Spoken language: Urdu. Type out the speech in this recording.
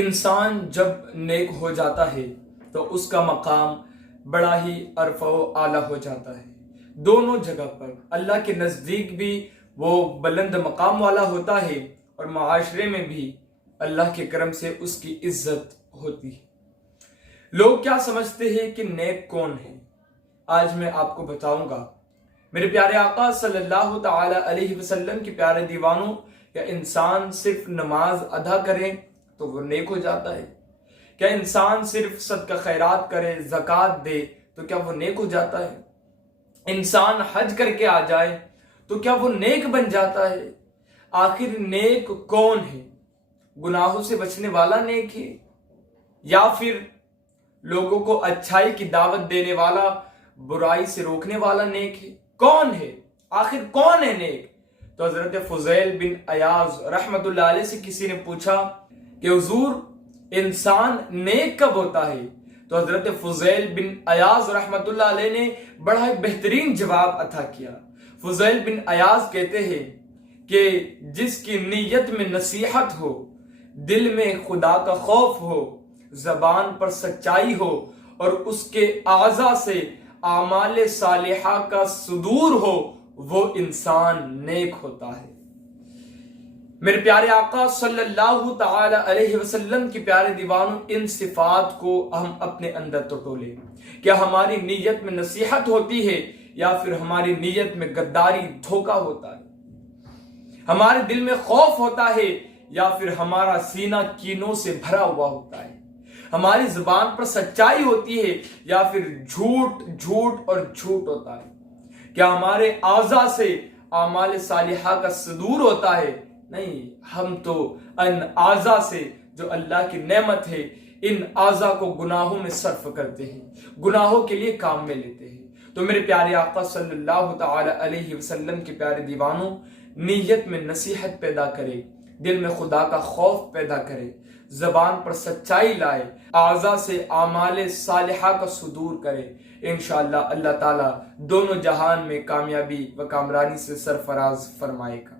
انسان جب نیک ہو جاتا ہے تو اس کا مقام بڑا ہی عرفہ و اعلیٰ ہو جاتا ہے۔ دونوں جگہ پر اللہ کے نزدیک بھی وہ بلند مقام والا ہوتا ہے اور معاشرے میں بھی اللہ کے کرم سے اس کی عزت ہوتی ہے۔ لوگ کیا سمجھتے ہیں کہ نیک کون ہے؟ آج میں آپ کو بتاؤں گا۔ میرے پیارے آقا صلی اللہ تعالی علیہ وسلم کے پیارے دیوانوں، کیا انسان صرف نماز ادا کرے تو وہ نیک ہو جاتا ہے؟ کیا انسان صرف صدقہ خیرات کرے، زکوٰۃ دے تو کیا وہ نیک ہو جاتا ہے؟ انسان حج کر کے آ جائے تو کیا وہ نیک بن جاتا ہے؟ آخر نیک کون ہے؟ گناہوں سے بچنے والا نیک ہے یا پھر لوگوں کو اچھائی کی دعوت دینے والا، برائی سے روکنے والا نیک ہے؟ کون ہے؟ آخر کون ہے نیک؟ تو حضرت فضیل بن عیاض رحمت اللہ علیہ سے کسی نے پوچھا کہ حضور انسان نیک کب ہوتا ہے؟ تو حضرت فضیل بن عیاض رحمت اللہ علیہ نے بڑا بہترین جواب عطا کیا۔ فضیل بن عیاض کہتے ہیں کہ جس کی نیت میں نصیحت ہو، دل میں خدا کا خوف ہو، زبان پر سچائی ہو اور اس کے اعضاء سے اعمال صالحہ کا صدور ہو، وہ انسان نیک ہوتا ہے۔ میرے پیارے آقا صلی اللہ تعالی علیہ وسلم کی پیارے دیوانوں، ان صفات کو ہم اپنے اندر ٹٹولیں۔ کیا ہماری نیت میں نصیحت ہوتی ہے یا پھر ہماری نیت میں غداری، دھوکہ ہوتا ہے؟ ہمارے دل میں خوف ہوتا ہے یا پھر ہمارا سینہ کینوں سے بھرا ہوا ہوتا ہے؟ ہماری زبان پر سچائی ہوتی ہے یا پھر جھوٹ ہوتا ہے؟ کیا ہمارے اعضاء سے اعمال صالحہ کا صدور ہوتا ہے؟ نہیں، ہم تو ان اعضاء سے جو اللہ کی نعمت ہے، ان اعضاء کو گناہوں میں صرف کرتے ہیں، گناہوں کے لیے کام میں لیتے ہیں۔ تو میرے پیارے آقا صلی اللہ تعالی علیہ وسلم کے پیارے دیوانوں، نیت میں نصیحت پیدا کرے، دل میں خدا کا خوف پیدا کرے، زبان پر سچائی لائے، اعضاء سے اعمال صالحہ کا صدور کرے، انشاءاللہ اللہ تعالیٰ دونوں جہان میں کامیابی و کامرانی سے سرفراز فرمائے گا۔